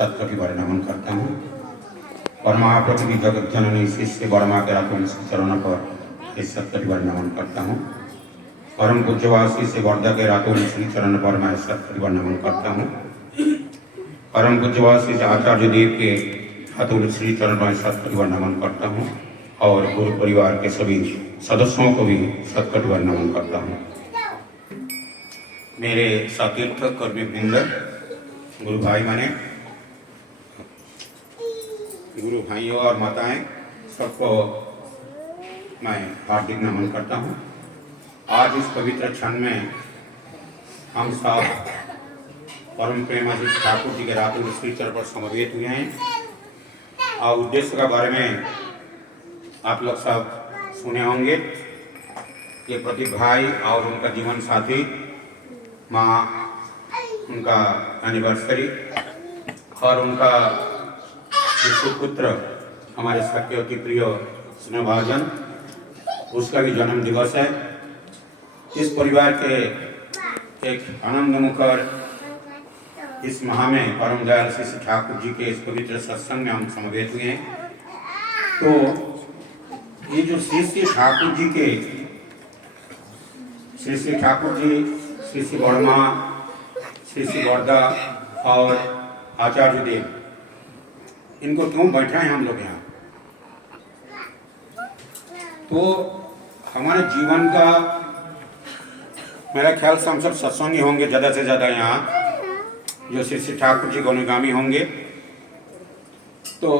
सतकटी बार नमन करता हूँ। परमाप्रकृति जगत जननी शिष्य वर्मा के रातों चरणों पर इस सतकटी बार नमन करता हूँ। परम पूज्यवासी से वर्धा के रातों श्री चरण पर मैं सतकटी बार नमन करता हूँ। परम पूज्यवासी से आचार्य देव के हाथों श्री चरण पर सतकटी बार नमन करता हूँ और गुरु परिवार के सभी सदस्यों को भी सतकटी बार नमन करता हूँ। मेरे सतीर्थ कर्मी वृंद, गुरु भाई माने, गुरु भाइयों और माताएं, सबको मैं हार्दिक नमन करता हूँ। आज इस पवित्र क्षण में हम सब परम प्रेमाधीश ठाकुर जी के रातों श्री चरण पर समवेत हुए हैं और उद्देश्य के बारे में आप लोग सब सुने होंगे। ये प्रदीप भाई और उनका जीवन साथी माँ, उनका एनिवर्सरी और उनका पुत्र हमारे सत्यवती प्रिय स्नेहभाजन, उसका भी जन्म दिवस है। इस परिवार के एक आनंद मुखर इस माह में परम दयाल श्री ठाकुर जी के इस पवित्र सत्संग में हम समवेत हुए हैं। तो ये जो श्री ठाकुर जी के श्री ठाकुर जी, श्री वर्मा, श्री वर्धा और आचार्य देव, इनको क्यों बैठाएं हम लोग यहाँ? तो हमारे जीवन का मेरा ख्याल से हम सब सत्संगी होंगे ज़्यादा से ज़्यादा यहाँ, जो श्री ठाकुर जी के अनुगामी होंगे। तो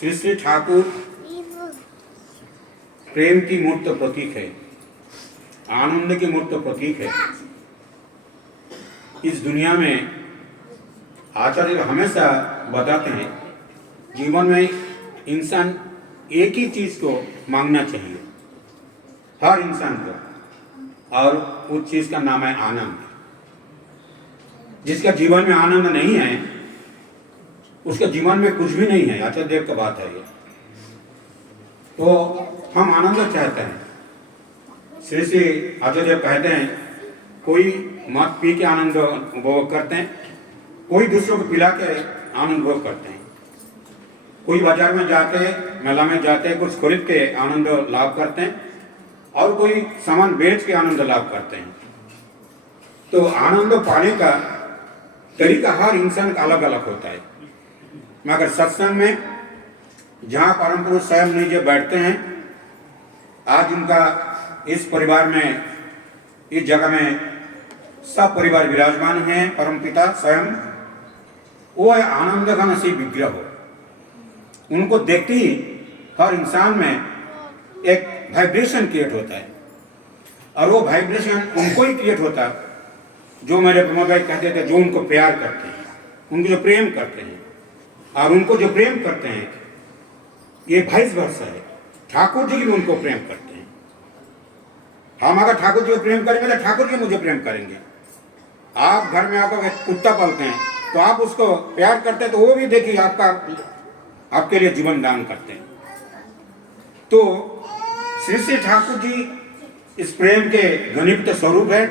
श्री ठाकुर प्रेम की मूर्त प्रतीक है, आनंद की मूर्त प्रतीक है। इस दुनिया में आचार्य हमेशा बताते हैं जीवन में इंसान एक ही चीज को मांगना चाहिए, हर इंसान को, और उस चीज का नाम है आनंद। जिसका जीवन में आनंद नहीं है उसके जीवन में कुछ भी नहीं है। आचार्य देव का बात है ये। तो हम आनंद चाहते हैं। श्री आचार्य देव कहते हैं कोई मद पी के आनंद उपभोग करते हैं, कोई दूसरों को पिला के आनंद उपभोग करते हैं, कोई बाजार में जाते हैं, मेला में जाते हैं, कुछ खरीद के आनंद लाभ करते हैं, और कोई सामान बेच के आनंद लाभ करते हैं। तो आनंद पाने का तरीका हर इंसान का अलग अलग होता है। मगर सत्संग में जहाँ परम पुरुष स्वयं नीचे बैठते हैं, आज उनका इस परिवार में, इस जगह में सब परिवार विराजमान हैं। परम पिता स्वयं, वो है आनंद का नसीब विग्रह हो। उनको देखते ही हर इंसान में एक वाइब्रेशन क्रिएट होता है, और वो वाइब्रेशन उनको ही क्रिएट होता है जो मेरे प्रमोद भाई कहते थे, जो उनको प्यार करते हैं, उनको जो प्रेम करते हैं। और उनको जो प्रेम करते हैं ये वाइस वर्सा है। ठाकुर जी भी उनको प्रेम करते हैं। हम अगर ठाकुर जी को प्रेम करेंगे तो ठाकुर जी मुझे प्रेम करेंगे। आप घर में आपका कुत्ता पालते हैं तो आप उसको प्यार करते हैं, तो वो भी देखिए आपके लिए जीवन दान करते हैं। तो श्री ठाकुर जी इस प्रेम के घनीभूत स्वरूप है।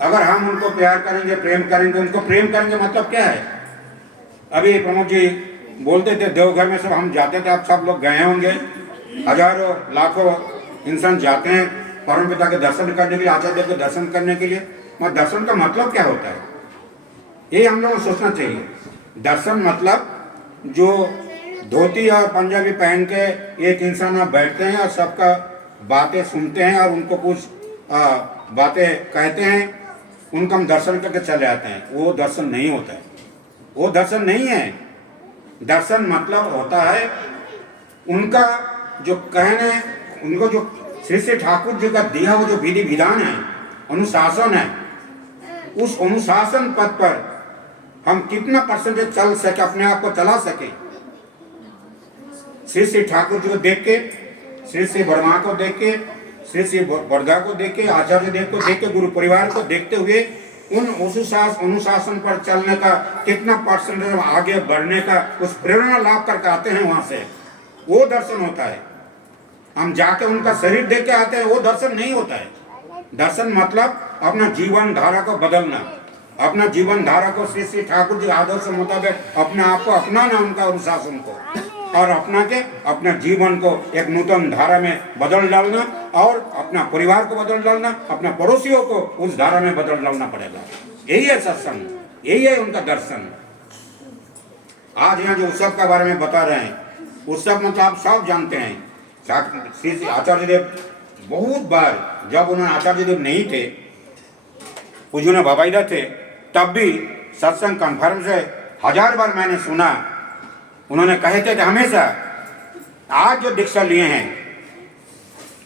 अगर हम उनको प्यार करेंगे, प्रेम करेंगे, उनको प्रेम करेंगे, मतलब क्या है? अभी प्रमोद जी बोलते थे देवघर में सब हम जाते थे, आप सब लोग गए होंगे, हजारों लाखों इंसान जाते हैं परम पिता के दर्शन करने के लिए, आचार्य देव के दर्शन करने के लिए। मगर दर्शन का मतलब क्या होता है, ये हम लोगों को सोचना चाहिए। दर्शन मतलब जो धोती और पंजाबी पहन के एक इंसान आप बैठते हैं और सबका बातें सुनते हैं और उनको कुछ बातें कहते हैं, उनका हम दर्शन करके चले आते हैं, वो दर्शन नहीं होता है। वो दर्शन नहीं है। दर्शन मतलब होता है उनका जो कहने, उनको जो श्री ठाकुर जी का दिया वो जो विधि विधान है, अनुशासन है, उस अनुशासन पद पर हम कितना परसेंटेज चल सके, अपने आप को चला सके। श्री ठाकुर जी को देख के, श्री वर्मा को देख के, श्री वर्धा को देख के, आचार्य देव को देख के, गुरु परिवार को देखते हुए उन अनुशासन पर चलने का कितना परसेंटेज आगे बढ़ने का उस प्रेरणा लाभ करके आते हैं वहां से, वो दर्शन होता है। हम जाके उनका शरीर देख के आते हैं, वो दर्शन नहीं होता है। दर्शन मतलब अपना जीवन धारा को बदलना, अपना जीवन धारा को श्री श्री ठाकुर जी आदर्श के मुताबिक अपने आप को अपनाना, उनका अनुशासन को, और अपना के अपने जीवन को एक नूतन धारा में बदल डालना, और अपना परिवार को बदल डालना, अपना पड़ोसियों को उस धारा में बदल डालना पड़ेगा। यही है सत्संग, यही है उनका दर्शन। आज यहाँ जो उत्सव के बारे में बता रहे हैं, उत्सव मतलब आप सब जानते हैं, श्री आचार्य देव बहुत बार, जब उन्होंने आचार्य देव नहीं थे, पूज्य बाबाईदा थे, तब भी सत्संग कॉन्फ्रेंस से 1000 बार मैंने सुना। उन्होंने कहे थे कि हमेशा आज जो दीक्षा लिए हैं,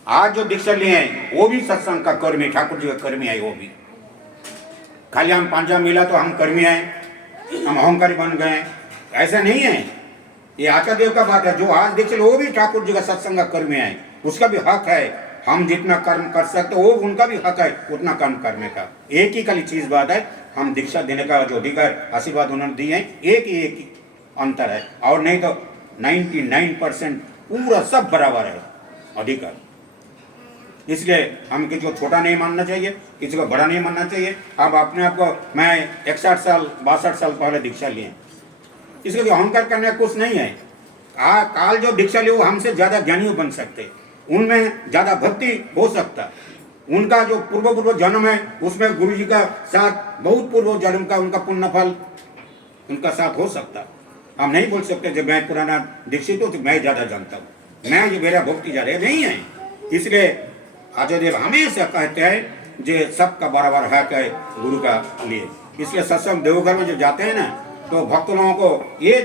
आज जो दीक्षा लिए हैं वो भी सत्संग का कर्मी, ठाकुर जी का कर्मी है। वो भी खाली हम पांचा मिला तो हम कर्मी हैं, हम अहंकारी बन गए, ऐसा नहीं है। ये आचार्य देव का बात है। जो आज दीक्षा वो भी ठाकुर जी का सत्संग का कर्मी है, उसका भी हक है। हम जितना कर्म कर सकते वो उनका भी हक है उतना कर्म करने का। एक ही खाली चीज बात है, हम दीक्षा देने का जो अधिकार आशीर्वाद उन्होंने दिए हैं, एक ही अंतर है, और नहीं तो 99% पूरा सब बराबर है अधिकार। इसलिए हम किसी को छोटा नहीं मानना चाहिए, किसी को बड़ा नहीं मानना चाहिए। अब अपने आप को, मैं 61 साल 62 साल पहले दीक्षा लिए, इसलिए अहंकार करने का कुछ नहीं है। काल जो दीक्षा लिए वो हमसे ज्यादा ज्ञानी बन सकते, उनमें ज्यादा भक्ति हो सकता, उनका जो पूर्व जन्म है उसमें गुरु जी का साथ, बहुत पूर्व जन्म का उनका पुण्य फल उनका साथ हो सकता। हम नहीं बोल सकते जब मैं पुराना दीक्षित हूँ तो मैं ज्यादा जानता हूँ, मैं ये मेरा भक्ति जा रहे नहीं है। इसलिए आचार्य देव हमेशा कहते हैं जो सबका बराबर हक है गुरु का लिए। इसलिए सत्संग देवघर में जब जाते हैं ना, तो भक्त लोगों को, ये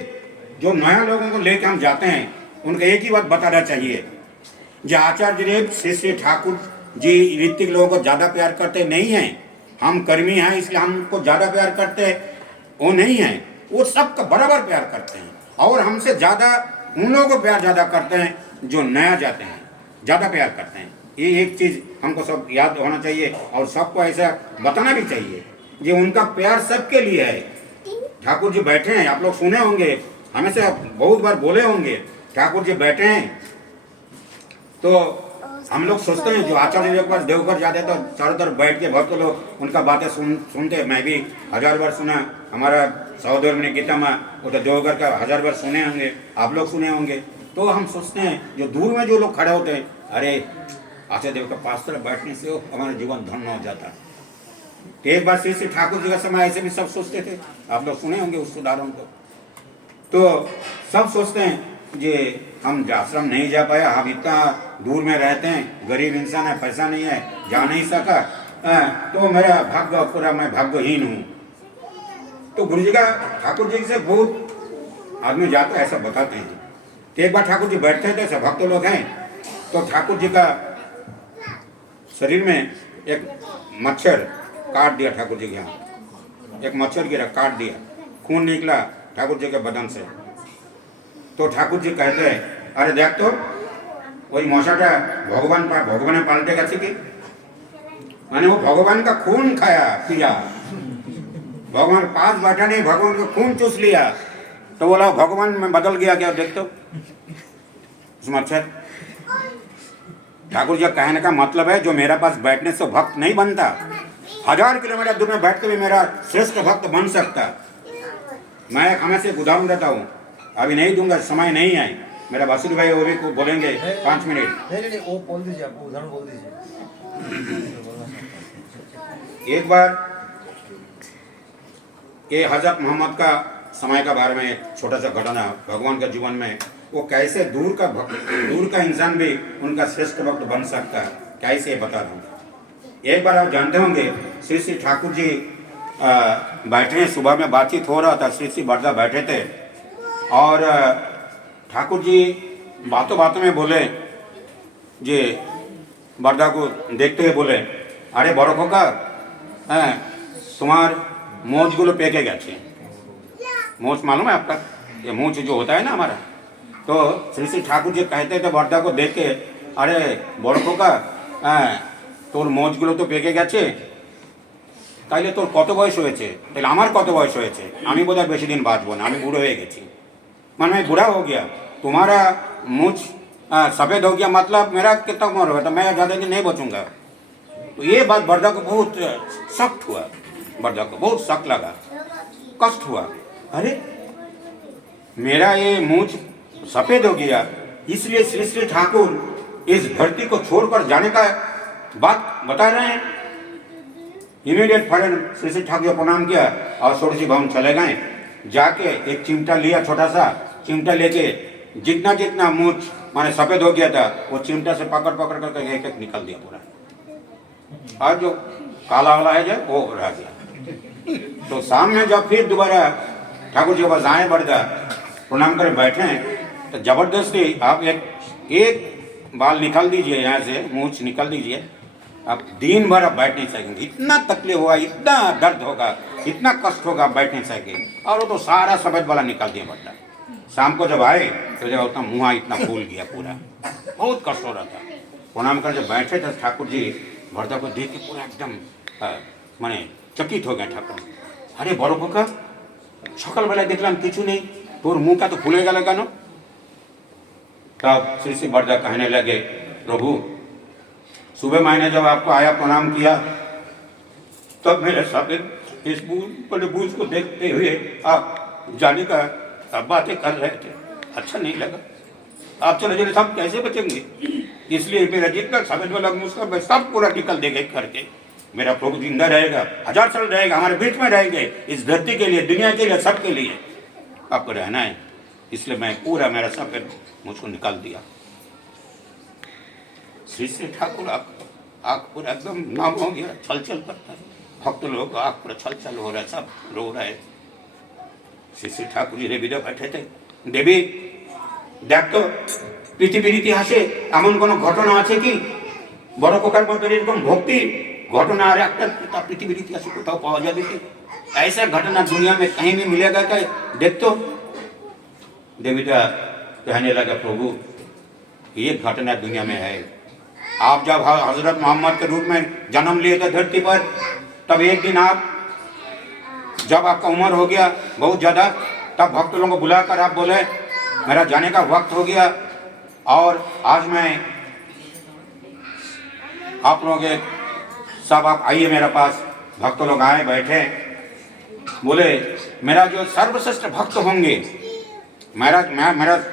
जो नया लोगों को लेकर हम जाते हैं, उनको एक ही बात बताना चाहिए, जो आचार्य देव श्री श्री ठाकुर जी ऋतिक लोगों को ज्यादा प्यार करते नहीं हैं। हम कर्मी हैं इसलिए हमको ज्यादा प्यार करते हैं, वो नहीं है। वो सबका बराबर प्यार करते हैं, और हमसे ज्यादा उन लोगों को प्यार ज्यादा करते हैं जो नया जाते हैं, ज्यादा प्यार करते हैं। ये एक चीज हमको सब याद होना चाहिए, और सबको ऐसा बताना भी चाहिए कि उनका प्यार सबके लिए है। ठाकुर जी बैठे हैं, आप लोग सुने होंगे, हमेशा बहुत बार बोले होंगे, ठाकुर जी बैठे हैं। तो हम लोग सोचते हैं जो आचार्य देव के पास देवघर जाते तो चारों तरफ बैठ के भक्त लोग उनका बातें सुनते। मैं भी 1000 बार सुना, हमारा सहोदर ने गीता माँ वो तो देवघर का 1000 बार सुने होंगे, आप लोग सुने होंगे। तो हम सोचते हैं जो दूर में जो लोग खड़े होते हैं, अरे आचार्य देव के पास तरफ बैठने से हमारा जीवन धन्य हो जाता। तो एक बार श्री श्री ठाकुर जी का समय ऐसे भी सब सोचते थे, आप लोग सुने होंगे उस उदाहरण को। तो सब सोचते हैं जे हम आश्रम नहीं जा पाया, हम इतना दूर में रहते हैं, गरीब इंसान है, पैसा नहीं है, जा नहीं सका, तो मेरा भाग्य पूरा, मैं भाग्यहीन हूँ। तो गुरु जी का, ठाकुर जी से बहुत आदमी जाता है ऐसा बताते हैं। तो एक बार ठाकुर जी बैठते थे, सब भक्त लोग हैं, तो ठाकुर जी का शरीर में एक मच्छर काट दिया, ठाकुर जी के यहाँ एक मच्छर गिरा, काट दिया, खून निकला ठाकुर जी के बदन से। तो ठाकुर जी कहते हैं, अरे देख तो वही मशाटा भगवान पाल्टे गए कि मैंने वो भगवान का खून खाया पिया, भगवान पास बैठा नहीं, भगवान का खून चूस लिया। तो बोला भगवान में बदल गया क्या, देख तो उस मच्छर। ठाकुर जी कहने का मतलब है जो मेरे पास बैठने से भक्त नहीं बनता, 1000 किलोमीटर दूर में बैठ के भी मेरा श्रेष्ठ भक्त बन सकता। मैं हमेशा एक उदाहरण देता हूँ, अभी नहीं दूंगा, समय नहीं है। मेरा बासुरी भाई वो भी बोलेंगे 5 मिनट। नहीं, वो बोल दीजिए, आप उदाहरण बोल दीजिए। एक बार ये हजरत मोहम्मद का समय का बारे में छोटा सा घटना, भगवान के जीवन में वो कैसे दूर का इंसान भी उनका श्रेष्ठ भक्त बन सकता है, कैसे बता रहा हूँ। एक बार आप जानते होंगे श्री श्री ठाकुर जी बैठे, सुबह में बातचीत हो रहा था, श्री श्री बरदा बैठे थे, और ठाकुर जी बातों बातों में बोले, जे बरदा को देखते हुए बोले, अरे बड़ो खोका, तुम्हार मोचगुलो पेके गए। मोच मालूम है आपका, ये मोच जो होता है ना हमारा। तो श्री श्री ठाकुर जी कहते थे बरदा को देख के, अरे बड़ो खोका, তোর মোচগুলো তো পেকে গেছে, তাইলে তোর কত বয়স হয়েছে, তাহলে আমার কত বয়স হয়েছে, আমি বোধহয় বেশি दिन বাঁচবো না, আমি बूढ़ा हो গেছি, মানে मैं बूढ़ा हो गया, तुम्हारा मूछ सफ़ेद हो गया, मतलब मेरा कितना उम्र होगा, तो मैं ज़्यादा दिन नहीं बचूंगा। तो ये बात बरदा को बहुत सख्त हुआ। बरदा को बहुत शक लगा, कष्ट हुआ। अरे मेरा ये मूंछ सफेद हो गया, इसलिए श्री श्री ठाकुर इस धरती को छोड़कर जाने का बात बता रहे हैं। इमीडिएट फौरन श्री श्री ठाकुर को प्रणाम किया और षोडशी भवन चले गए। जाके एक चिमटा लिया, छोटा सा चिमटा लेके जितना जितना मूंछ माने सफेद हो गया था वो चिमटा से पकड़ पकड़ करके एक एक निकल दिया पूरा, और जो काला वाला है जो वो रह गया। तो शाम में जब फिर दोबारा ठाकुर जी के पास आए, बरदा प्रणाम कर बैठे, तो जबरदस्ती आप एक बाल निकाल दीजिए, यहाँ से मूंछ निकाल दीजिए, आप दिन भर आप बैठ नहीं सकेंगे, इतना तकलीफ होगा, इतना दर्द होगा, इतना कष्ट होगा, आप बैठ नहीं सकेंगे। और वो तो सारा सफेद वाला निकाल दिया बरदा। शाम को जब आए तो जब उतना मुँह इतना फूल गया पूरा, बहुत कष्ट हो रहा था। प्रणाम कर जब बैठे थे ठाकुर जी बरदा को देख के पूरा एकदम माने चकित हो गए ठाकुर। अरे बड़ो पोका सकाल बेला देखलाम किचु नहीं, तोर मुँह का तो फूले गया लगा ना। तब श्री श्री बरदा कहने लगे, प्रभु सुबह मैंने जब आपको आया प्रणाम किया तब मेरे सफेद इस बूझ को देखते हुए आप जाने का अब बातें कर रहे थे, अच्छा नहीं लगा। आप चले चले सब कैसे बचेंगे, इसलिए मेरा जितना सफेद वाला मुझका सब पूरा निकल देंगे करके, मेरा प्रभु जिंदा रहेगा, 1000 साल रहेगा, हमारे बीच में रहेंगे, इस धरती के लिए, दुनिया के लिए, सबके लिए आपको रहना है। इसलिए मैं पूरा मेरा सफेद मुझको निकाल दिया। श्री श्री ठाकुर आँख पूरा एकदम नाम हो गया, छल छल करता है, भक्त लोग आँख पूरा छल छल हो रहा है, सब रो रहे हैं। श्री श्री ठाकुर जी देवी बैठे थे, देवी देख तो পৃথিবীর ইতিহাসে এমন কোনো ঘটনা আছে কি বড় প্রকার মতো এরকম ভক্তি घटना আর একটা তা পৃথিবীর ইতিহাসে কোথাও পাওয়া যাবে কি? ऐसा घटना दुनिया में कहीं भी मिलेगा क्या? देख तो देवीटा कहने लगा, प्रभु ये घटना दुनिया में है। आप जब हजरत मोहम्मद के रूप में जन्म लिए थे धरती पर, तब एक दिन आप जब आपका उम्र हो गया बहुत ज़्यादा, तब भक्त लोगों को बुलाकर आप बोले मेरा जाने का वक्त हो गया और आज मैं आप लोग सब आप आइए मेरे पास। भक्त लोग आए, बैठे, बोले मेरा जो सर्वश्रेष्ठ भक्त होंगे, मेरा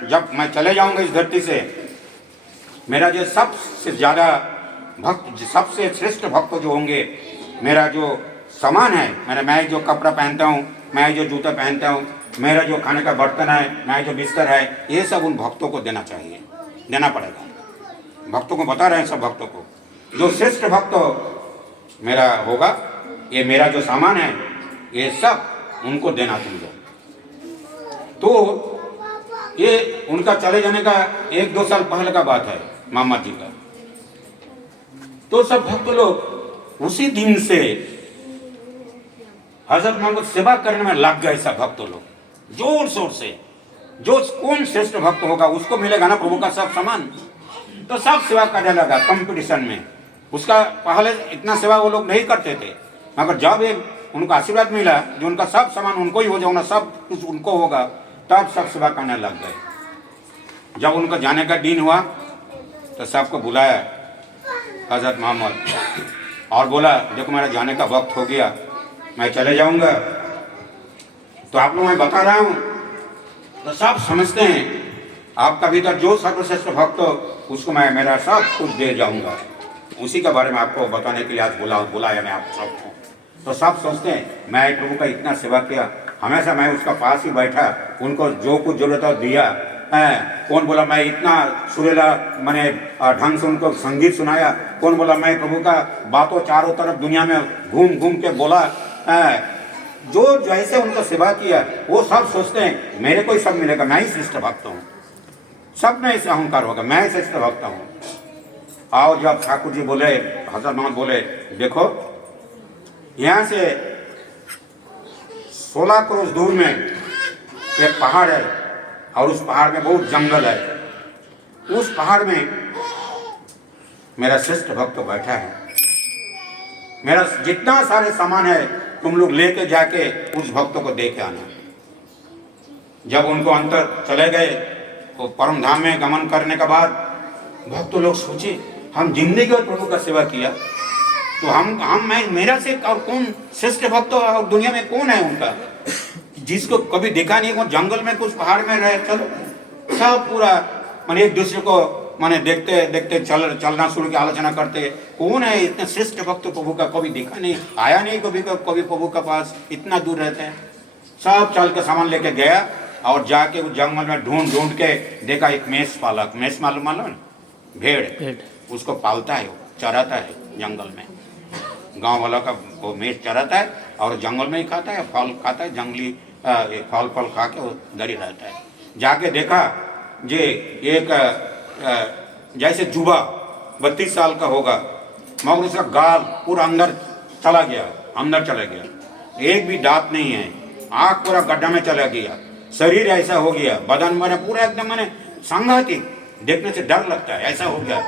जब मैं चले जाऊंगा इस धरती से, मेरा जो सबसे ज़्यादा भक्त, सबसे श्रेष्ठ भक्त जो होंगे, मेरा जो सामान है, मैं जो कपड़ा पहनता हूँ, मैं जो जूता पहनता हूँ, मेरा जो खाने का बर्तन है, मैं जो बिस्तर है, ये सब उन भक्तों को देना चाहिए, देना पड़ेगा। भक्तों को बता रहे हैं, सब भक्तों को जो श्रेष्ठ भक्त मेरा होगा, ये मेरा जो सामान है, ये सब उनको देना तुम लोग। तो ये उनका चले जाने का 1-2 साल पहले का बात है मोहम्मद जी का। तो सब भक्त लोग उसी दिन से हजरत मोहम्मद सेवा करने में लग गए। सब भक्त लोग जोर शोर से, जो कौन श्रेष्ठ भक्त होगा उसको मिलेगा ना प्रभु का सब सामान, तो सब सेवा करने लगा कंपटीशन में। उसका पहले इतना सेवा वो लोग नहीं करते थे, मगर जब एक उनका आशीर्वाद मिला जो उनका सब सामान उनको ही हो जाओ ना, सब कुछ उनको होगा, तब सब सेवा करने लग गए। जब उनका जाने का दिन हुआ तो सबको बुलाया हजरत मोहम्मद और बोला देखो मेरा जाने का वक्त हो गया, मैं चले जाऊंगा, तो आप लोग मैं बता रहा हूँ। तो सब समझते हैं आपका भीतर जो सर्वश्रेष्ठ भक्त हो उसको मैं मेरा सब कुछ दे जाऊंगा। उसी के बारे में आपको बताने के लिए आज बुलाया मैं आप सबको। तो सब सोचते हैं मैं प्रभु का इतना सेवा किया, हमेशा मैं उसका पास ही बैठा, उनको जो कुछ जरूरत हो दिया है। कौन बोला मैं इतना सुरीला मैंने ढंग से उनको संगीत सुनाया, कौन बोला मैं प्रभु का बातों चारों तरफ दुनिया में घूम घूम के बोला है। जो जैसे उनको सेवा किया वो सब सोचते हैं मेरे को ही सब मिलेगा, मैं ही श्रेष्ठ भक्त हूँ, सब में ऐसे अहंकार होगा, मैं श्रेष्ठ भक्त हूँ। और जब ठाकुर जी बोले, हजरत मोहम्मद बोले देखो यहाँ से 16 क्रोश दूर में एक पहाड़ है और उस पहाड़ में बहुत जंगल है, उस पहाड़ में मेरा श्रेष्ठ भक्त बैठा है, मेरा जितना सारे सामान है तुम लोग लेके जाके उस भक्त को दे के आना। जब उनको अंतर चले गए तो परम धाम में गमन करने के बाद भक्त लोग सोचे हम जिंदगी और प्रभु का सेवा किया, तो हम मैं मेरा से और कौन श्रेष्ठ भक्त और दुनिया में कौन है उनका, जिसको कभी देखा नहीं, वो जंगल में कुछ पहाड़ में रहे, चलो सब पूरा माने एक दूसरे को माने देखते देखते चलना शुरू की आलोचना करते, कौन है इतने श्रेष्ठ भक्त प्रभु का, कभी देखा नहीं, आया नहीं कभी प्रभु का पास, इतना दूर रहते हैं। सब चल के सामान लेके गया और जाके उस जंगल में ढूंढ के देखा एक मेष पालक, मेष मालूम ना, भेड़, उसको पालता है, चराता है जंगल में, गांव वाला का वो मेष चराता है और जंगल में ही खाता है, फल खाता है, जंगली फल खा के वो दरी रहता है। जाके देखा जे एक जैसे जुबा 32 साल का होगा, मगर उसका गाल पूरा अंदर चला गया, एक भी दांत नहीं है, आँख पूरा गड्ढा में चला गया, शरीर ऐसा हो गया, बदन मैंने पूरा एकदम मैंने सांघातिक, देखने से डर लगता है, ऐसा हो गया।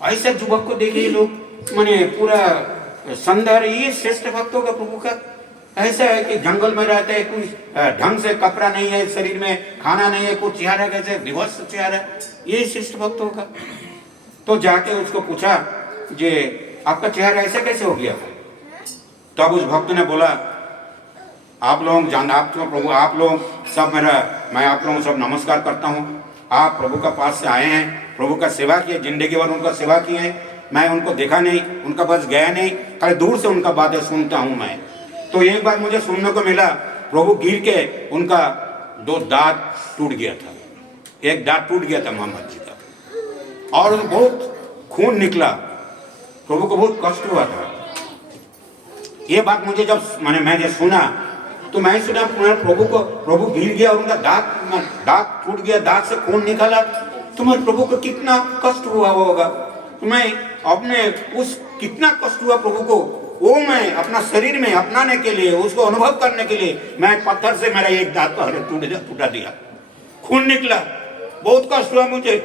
ऐसे युवक को देखिए लोग मैंने पूरा संदर, ये श्रेष्ठ भक्तों का प्रभु का ऐसा है कि जंगल में रहते हैं, कोई ढंग से कपड़ा नहीं है, शरीर में खाना नहीं है, कुछ चेहरा कैसे विवश चेहरा, ये श्रेष्ठ भक्तों का। तो जाके उसको पूछा जे आपका चेहरा ऐसा कैसे हो गया? तब उस भक्त ने बोला आप लोग प्रभु आप लोग सब मैं आप लोगों को सब नमस्कार करता हूँ, आप प्रभु का पास से आए हैं, प्रभु का सेवा किए, जिंदगी भर उनका सेवा किए हैं, मैं उनको देखा नहीं, उनका पास गया नहीं, खाली दूर से उनका बातें सुनता हूँ मैं। तो एक बार मुझे सुनने को मिला प्रभु गिर के उनका 2 दांत टूट गया था, एक दांत टूट गया था मोहम्मद जी का, और बहुत खून निकला, प्रभु को बहुत कष्ट हुआ था। ये बात मुझे जब मैं जब सुना तो मैं सुना प्रभु गिर गया और उनका दांत टूट गया, दांत से खून निकला, तुम्हारे प्रभु को कितना कष्ट हुआ होगा। तो मैं अपने उस कितना कष्ट हुआ प्रभु को, वो मैं अपना शरीर में अपनाने के लिए, उसको अनुभव करने के लिए मैं पत्थर से मेरा एक दांत टूटा दिया, खून निकला, बहुत कष्ट हुआ मुझे।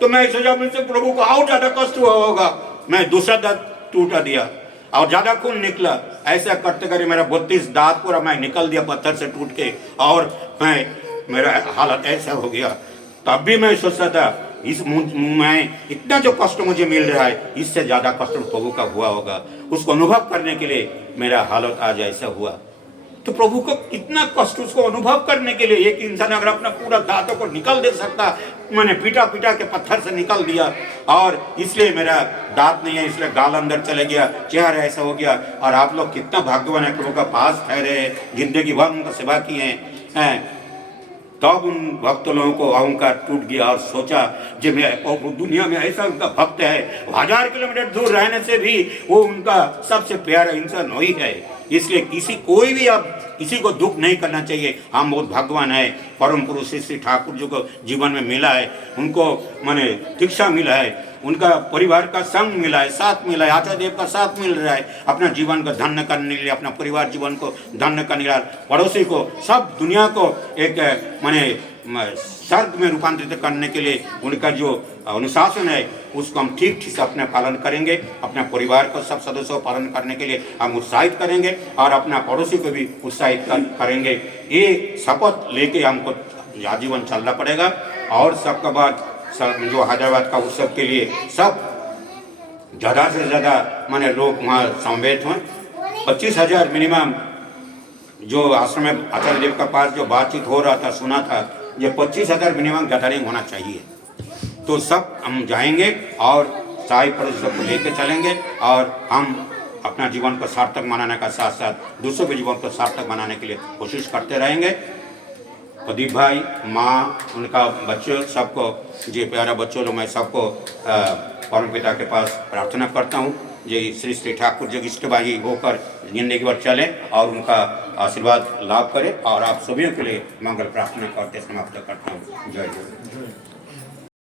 तो मैं सोचा मुझसे प्रभु को और ज्यादा कष्ट हुआ होगा, मैं दूसरा दांत टूटा दिया और ज्यादा खून निकला। ऐसा करते करते मेरा 32 दांत पूरा मैं निकल दिया पत्थर से टूट के, और मेरा हालत ऐसा हो गया। तब भी मैं सोचता था मैं इतना जो कष्ट मुझे मिल रहा है, इससे ज्यादा कष्ट प्रभु का हुआ होगा, उसको अनुभव करने के लिए मेरा हालत आज ऐसा हुआ। तो प्रभु को कितना कष्ट, उसको अनुभव करने के लिए एक इंसान अगर अपना पूरा दांतों को निकल दे सकता, मैंने पीटा के पत्थर से निकल दिया, और इसलिए मेरा दांत नहीं है, इसलिए गाल अंदर चले गया, चेहरा ऐसा हो गया। और आप लोग कितना भाग्यवान है, प्रभु का पास ठहरे, जिंदगी भर उनका सेवा किए हैं। तब उन भक्त लोगों को अहंकार टूट गया और सोचा कि मैं दुनिया में ऐसा उनका भक्त है, 1000 किलोमीटर दूर रहने से भी वो उनका सबसे प्यारा इंसान वही है। इसलिए कोई भी अब किसी को दुख नहीं करना चाहिए। हम बहुत भगवान है, परम पुरुष श्री ठाकुर जी को जीवन में मिला है, उनको माने दीक्षा मिला है, उनका परिवार का संग मिला है, साथ मिला है, आचार्य देव का साथ मिल रहा है, अपना जीवन को धन्य करने के लिए, अपना परिवार जीवन को धन्य करने के लिए, पड़ोसी को, सब दुनिया को एक माने स्वर्ग में रूपांतरित करने के लिए उनका जो अनुशासन है उसको हम ठीक से अपने पालन करेंगे। अपने परिवार को सब सदस्यों को पालन करने के लिए हम उत्साहित करेंगे और अपना पड़ोसी को भी उत्साहित करेंगे। ये शपथ लेके हमको आजीवन चलना पड़ेगा। और सबका बाद जो हैदराबाद का उत्सव के लिए सब ज़्यादा से ज़्यादा माने लोग वहाँ समवेत हों। 25,000 मिनिमम जो आश्रम में आचार्य देव का पास जो बातचीत हो रहा था, सुना था, ये 25,000 मिनिमम गैदरिंग होना चाहिए। तो सब हम जाएंगे और साई पड़ोस सबको लेके चलेंगे और हम अपना जीवन को सार्थक बनाने का साथ साथ दूसरों के जीवन को सार्थक बनाने के लिए कोशिश करते रहेंगे। प्रदीप भाई, माँ, उनका बच्चों, सबको जी प्यारा बच्चों लोग, मैं सबको परम पिता के पास प्रार्थना करता हूँ जी श्री श्री ठाकुर जी इष्टभागी होकर जिंदगी भर चलें और उनका आशीर्वाद लाभ करें। और आप सभी के लिए मंगल प्रार्थना करते समाप्त करता हूँ। जय जय।